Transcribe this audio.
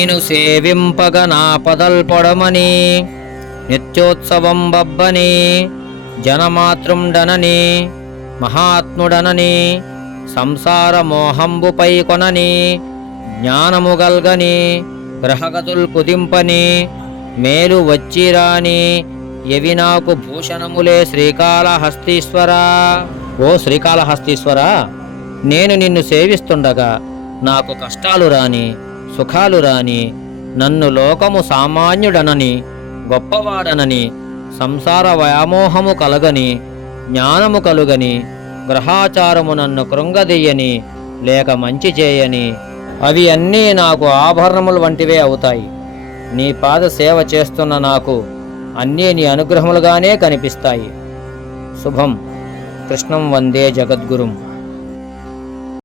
నిను సేవింపగ నాపదల్ పొడమని నిత్యోత్సవం బబ్బని జనమాతృండనని మహాత్ముడనని సంసార మోహంబుపై కొనని జ్ఞానము గల్గని గ్రహగతుల్ కుదింపని మేలు వచ్చిరాని ఎవి నాకు భూషణములే శ్రీకాళహస్తీశ్వరా. ఓ శ్రీకాళహస్తీశ్వరా, నేను నిన్ను సేవిస్తుండగా నాకు కష్టాలు రాని సుఖాలు రాని, నన్ను లోకము సామాన్యుడనని గొప్పవాడనని సంసార వ్యామోహము కలగని జ్ఞానము కలుగని గ్రహాచారము నన్ను కృంగదీయని లేక మంచి చేయని అవి అన్నీ నాకు ఆభరణములు వంటివే అవుతాయి. నీ పాద సేవ చేస్తున్న నాకు అన్నీ నీ అనుగ్రహములుగానే కనిపిస్తాయి. శుభం. కృష్ణం వందే జగద్గురుం.